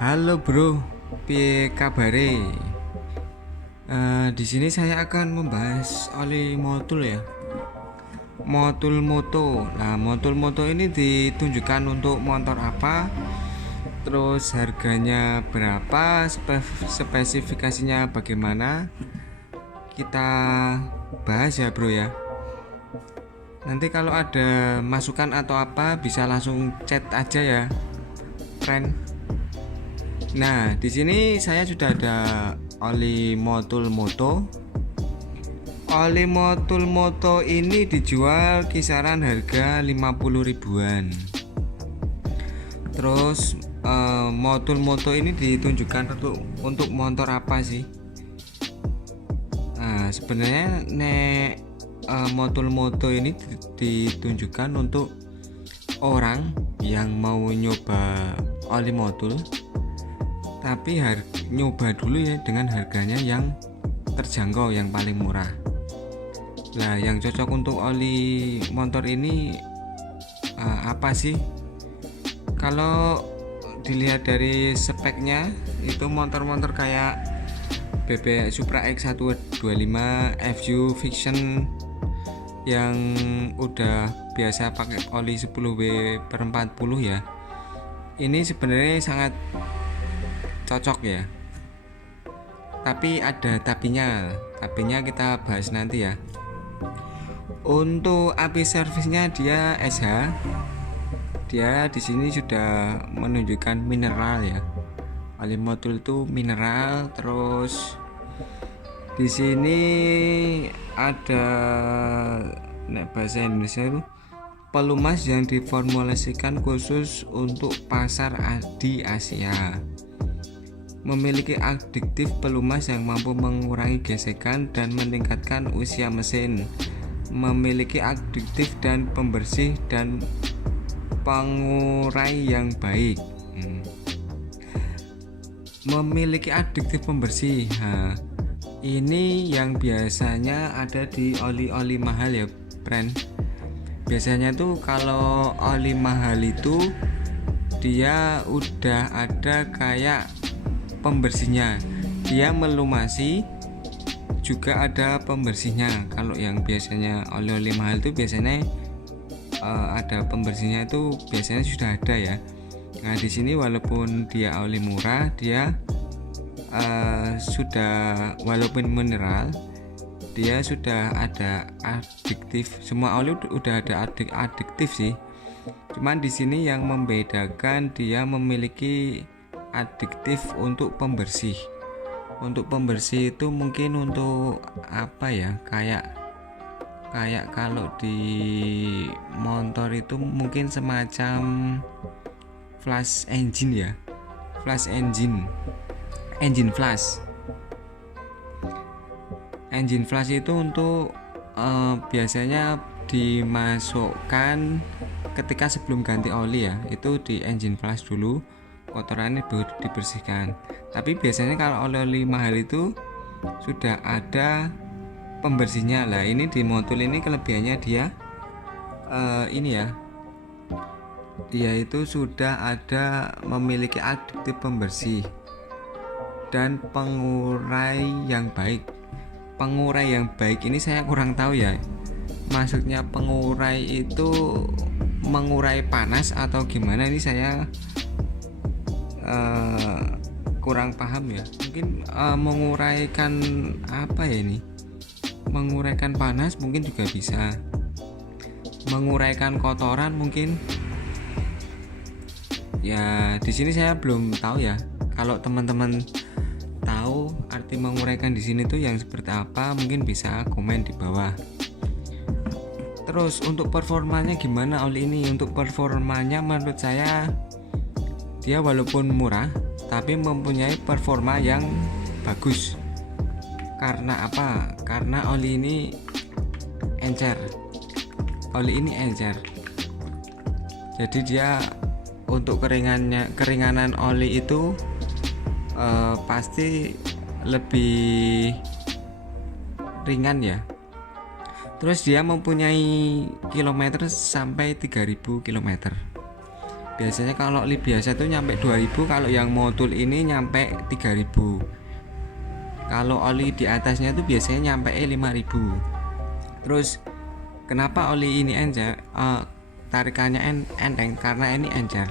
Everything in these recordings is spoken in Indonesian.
Halo bro, piye kabare? Di sini saya akan membahas oli motul ya. Motul moto. Nah, motul moto ini ditunjukkan untuk motor apa? Terus harganya berapa? Spesifikasinya bagaimana? Kita bahas ya bro ya. Nanti kalau ada masukan atau apa bisa langsung chat aja ya, friend. Nah, di sini saya sudah ada oli motul moto. Oli motul moto ini dijual kisaran harga 50 ribuan. Terus motul moto ini ditunjukkan untuk motor apa sih? Nah, sebenarnya motul moto ini ditunjukkan untuk orang yang mau nyoba oli motul, tapi nyoba dulu ya dengan harganya yang terjangkau, yang paling murah. Nah, yang cocok untuk oli motor ini apa sih? Kalau dilihat dari speknya, itu motor-motor kayak BB Supra X125 FU Fiction yang udah biasa pakai oli 10W/40 ya. Ini sebenarnya sangat cocok ya. Tapi ada tapinya kita bahas nanti ya. Untuk api servisnya dia SH. Dia di sini sudah menunjukkan mineral ya. Oli motul itu mineral. Terus di sini ada bahasa Indonesia itu pelumas yang diformulasikan khusus untuk pasar di Asia. Memiliki adiktif pelumas yang mampu mengurangi gesekan dan meningkatkan usia mesin. Memiliki adiktif dan pembersih dan pengurai yang baik. Memiliki adiktif pembersih. Ini yang biasanya ada di oli-oli mahal ya, friend. Biasanya tuh kalau oli mahal itu dia udah ada kayak pembersihnya, dia melumasi juga ada pembersihnya. Kalau yang biasanya oli-oli mahal itu biasanya ada pembersihnya, itu biasanya sudah ada ya. Nah, di sini walaupun dia oli murah, dia sudah, walaupun mineral, dia sudah ada adiktif. Semua oli udah ada adiktif sih. Cuman di sini yang membedakan dia memiliki adiktif untuk pembersih. Untuk pembersih itu mungkin untuk apa ya? Kayak kalau di motor itu mungkin semacam flash engine ya. Flash engine flash. Engine flash itu untuk biasanya dimasukkan ketika sebelum ganti oli ya. Itu di engine flash dulu, kotorannya baru dibersihkan. Tapi biasanya kalau oli mahal itu sudah ada pembersihnya. Lah ini di motul ini kelebihannya dia ini ya, dia itu sudah ada memiliki adiktif pembersih dan pengurai yang baik. Pengurai yang baik ini saya kurang tahu ya, maksudnya pengurai itu mengurai panas atau gimana, ini saya kurang paham ya. Mungkin menguraikan apa ya ini, menguraikan panas mungkin juga bisa, menguraikan kotoran mungkin ya. Di sini saya belum tahu ya. Kalau teman-teman tahu arti menguraikan di sini tuh yang seperti apa, mungkin bisa komen di bawah. Terus untuk performanya gimana oli ini? Untuk performanya menurut saya dia walaupun murah tapi mempunyai performa yang bagus. Karena apa? Karena oli ini encer. Oli ini encer. Jadi dia untuk keringanan oli itu pasti lebih ringan ya. Terus dia mempunyai kilometer sampai 3000 km. Biasanya kalau oli biasa tuh nyampe 2000, kalau yang motul ini nyampe 3000. Kalau oli di atasnya tuh biasanya nyampe 5000. Terus kenapa oli ini encer? Tarikannya enteng karena ini encer.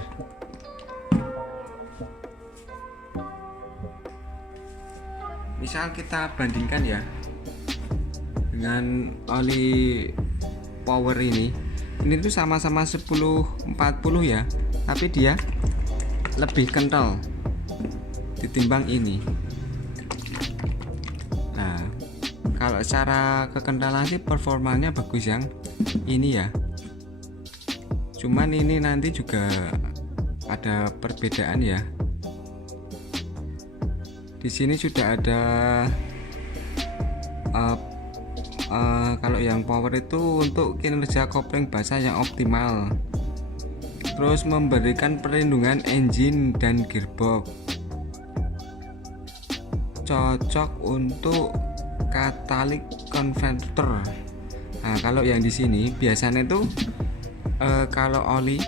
Misal kita bandingkan ya dengan oli power ini tuh sama-sama 1040 ya, tapi dia lebih kental ditimbang ini. Nah, kalau secara kekentalan sih performanya bagus yang ini ya. Cuman ini nanti juga ada perbedaan ya. Di sini sudah ada kalau yang power itu untuk kinerja kopling basah yang optimal, terus memberikan perlindungan engine dan gearbox, cocok untuk catalytic converter. Nah, kalau yang di sini biasanya itu kalau oli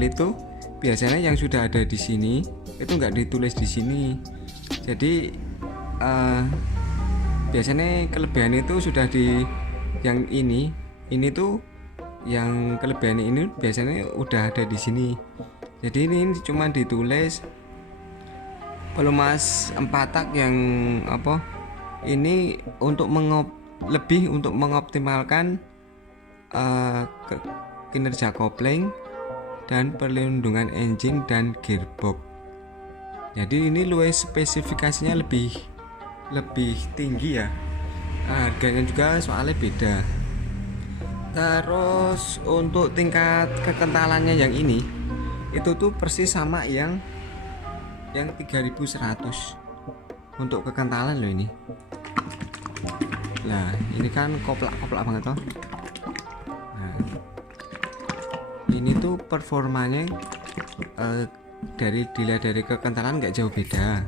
itu biasanya yang sudah ada di sini itu nggak ditulis di sini. Jadi biasanya kelebihan itu sudah di yang ini tuh yang kelebihan ini biasanya udah ada di sini. Jadi ini cuma ditulis pelumas 4 tak yang ini untuk lebih untuk mengoptimalkan kinerja kopling dan perlindungan engine dan gearbox. Jadi ini luwes spesifikasinya lebih tinggi ya. Harganya juga soalnya beda. Terus untuk tingkat kekentalannya yang ini itu tuh persis sama yang 3100 untuk kekentalan loh ini. Nah ini kan koplak banget toh. Nah, ini tuh performanya dilihat dari kekentalan nggak jauh beda,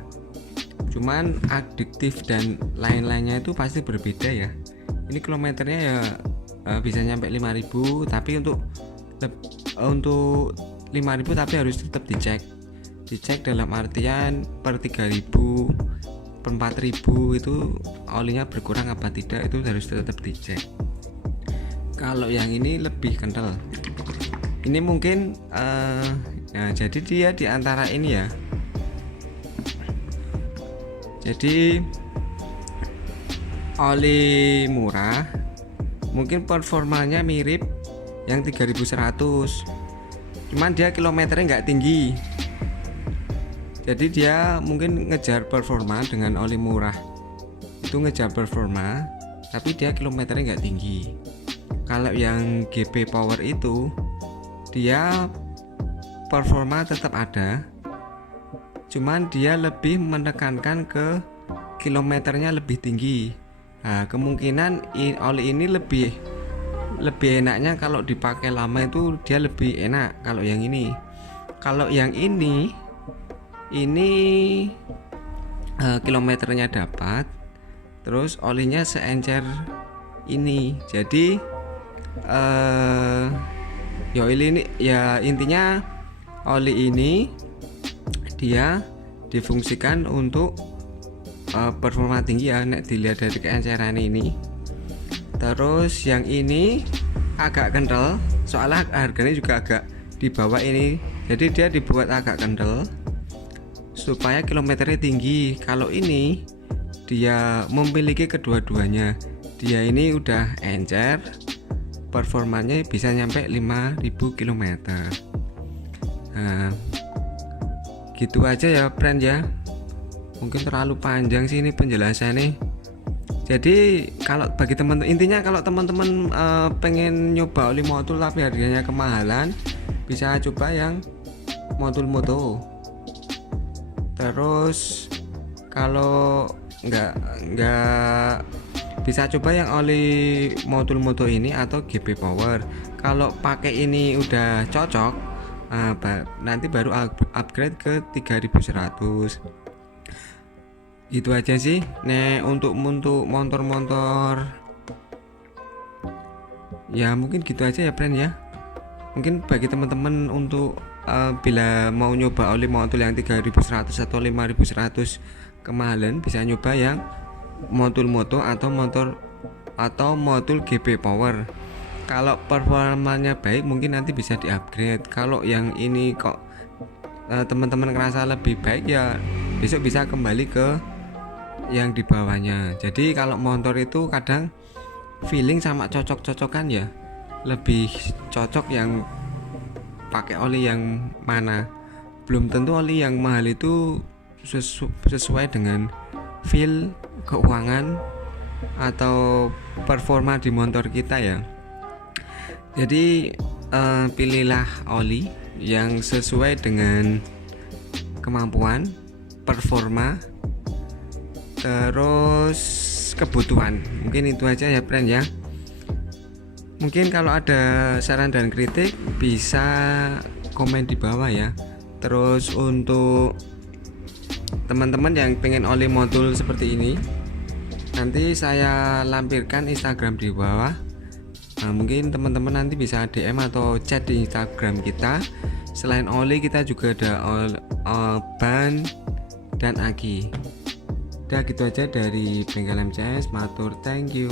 cuman adiktif dan lain-lainnya itu pasti berbeda ya. Ini kilometernya ya bisa nyampe 5000, tapi untuk 5000 tapi harus tetap dicek dalam artian per 3000 per 4000 itu olinya berkurang apa tidak, itu harus tetap dicek. Kalau yang ini lebih kental, ini mungkin ya, jadi dia di antara ini ya. Jadi oli murah mungkin performanya mirip yang 3100, cuman dia kilometernya nggak tinggi. Jadi dia mungkin ngejar performa dengan oli murah itu ngejar performa, tapi dia kilometernya nggak tinggi. Kalau yang GP Power itu dia performa tetap ada, cuman dia lebih menekankan ke kilometernya lebih tinggi. Nah, kemungkinan oli ini lebih enaknya kalau dipakai lama itu dia lebih enak. Kalau yang ini kilometernya dapat, terus olinya seencer ini. Jadi intinya oli ini dia difungsikan untuk performa tinggi ya, nek dilihat dari keenceran ini. Terus yang ini agak kental, soalnya harganya juga agak di bawah ini, jadi dia dibuat agak kental supaya kilometernya tinggi. Kalau ini dia memiliki kedua-duanya, dia ini udah encer, performanya bisa nyampe 5000 km. Nah, gitu aja ya friend ya, mungkin terlalu panjang sih ini penjelasannya. Jadi kalau bagi teman-teman, intinya kalau teman-teman pengen nyoba oli motul tapi harganya kemahalan, bisa coba yang motul moto. Terus kalau nggak bisa coba yang oli motul moto ini atau GP Power. Kalau pakai ini udah cocok, nanti baru upgrade ke 3100. Itu aja sih. Untuk motor ya mungkin gitu aja ya friend ya. Mungkin bagi teman-teman untuk bila mau nyoba oli motul yang 3100 atau 5100 kemahalan, bisa nyoba yang motul moto atau motul GB Power. Kalau performanya baik mungkin nanti bisa di-upgrade. Kalau yang ini kok teman-teman ngerasa lebih baik, ya besok bisa kembali ke yang di bawahnya. Jadi kalau motor itu kadang feeling sama cocok-cocokan ya, lebih cocok yang pakai oli yang mana. Belum tentu oli yang mahal itu sesuai dengan feel, keuangan atau performa di motor kita ya. Jadi pilihlah oli yang sesuai dengan kemampuan, performa, terus kebutuhan. Mungkin itu aja ya friend ya. Mungkin kalau ada saran dan kritik bisa komen di bawah ya. Terus untuk teman-teman yang pengen oli motul seperti ini, nanti saya lampirkan Instagram di bawah. Nah, mungkin teman-teman nanti bisa DM atau chat di Instagram kita. Selain oli, kita juga ada ban dan aki. Udah gitu aja dari Bengkel MCS. Matur, thank you.